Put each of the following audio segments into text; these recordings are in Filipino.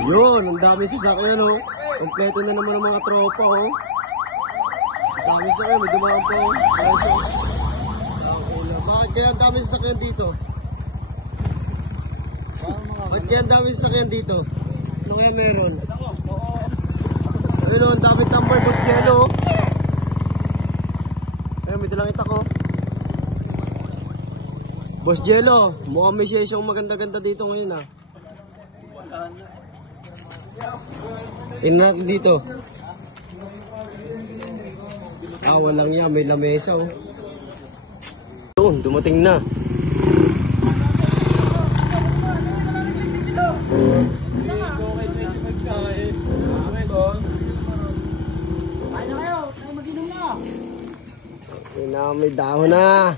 Yun, ang dami sasakyan oh. Kompleto na naman ang mga tropa oh. Ang dami sasakyan, may dumaan pa oh. Bakit kaya ang dami sasakyan dito? Bakit kaya ang dami sasakyan dito? Ano kaya meron? Ayun oh, ang dami tambay, Boss Jello oh. Ayun, may dalang itak oh. Boss Jello, mukhang may session maganda-ganda dito ngayon ah. Tingnan natin dito. Walang yan, may lamesa oh. Doon, dumating na. May dahon na.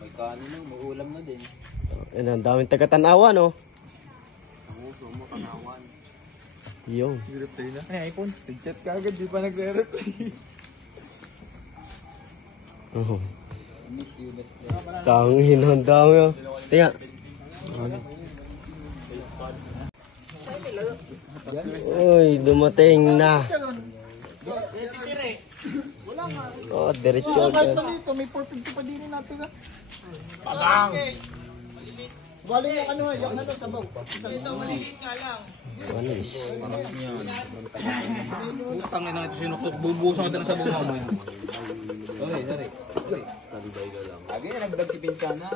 May kanin na, may ulam na din. Ang daming taga-tanawan no. Ang tanawan. Yung. Nag-reply na? Ay, iPhone. Tig-chat ka agad, di pa nagre-reply. Oh. Tangin, ang dami oh. Tingnan. Uy, dumating na. Oh, diretso. Kahit na dito, may 450 pa din natin ha. Pagang! Bali yung ano, yung ano, sabaw. Ito, maliit nga lang. Manis. Marami yan. Putang ina ito sinuktok. Bubusan ka na sa bunga mo. Sorry, sorry. Nabibay ka lang. Lagi na nag-vlog si Pinsana.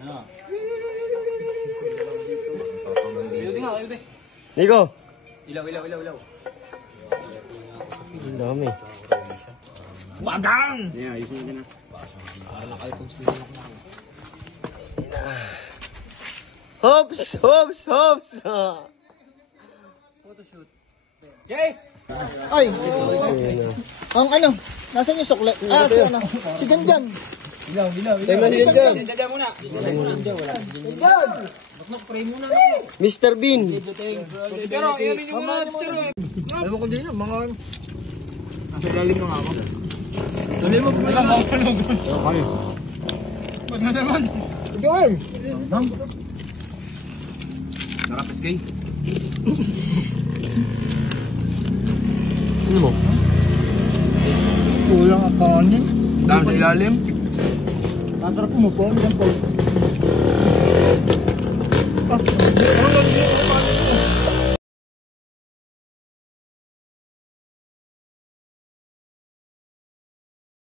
Ano? Ilaw din nga, ilaw din. Nico. Ilaw. Ang dami. Bagang! Yeah, ayusin mo na. Hops! Photoshoot. Jay! Ay! Ang ano? Nasaan yung sukle? Ito ano? Si Ganjan. Ilaw. Tayo na si Ganjan. Ganjan muna. Ganjan! Nakpray muna. Mr. Bean. Pero, i-rin nyo muna. Alam ko din mga... Nasa lalim na nga ako. Lalim mo pa lang. Okay. Ba't na naman? Gawin! Narapis kayo. Ano mo? Kulang ang kanin. Dami sa ilalim. Natarap mo po. Ano po?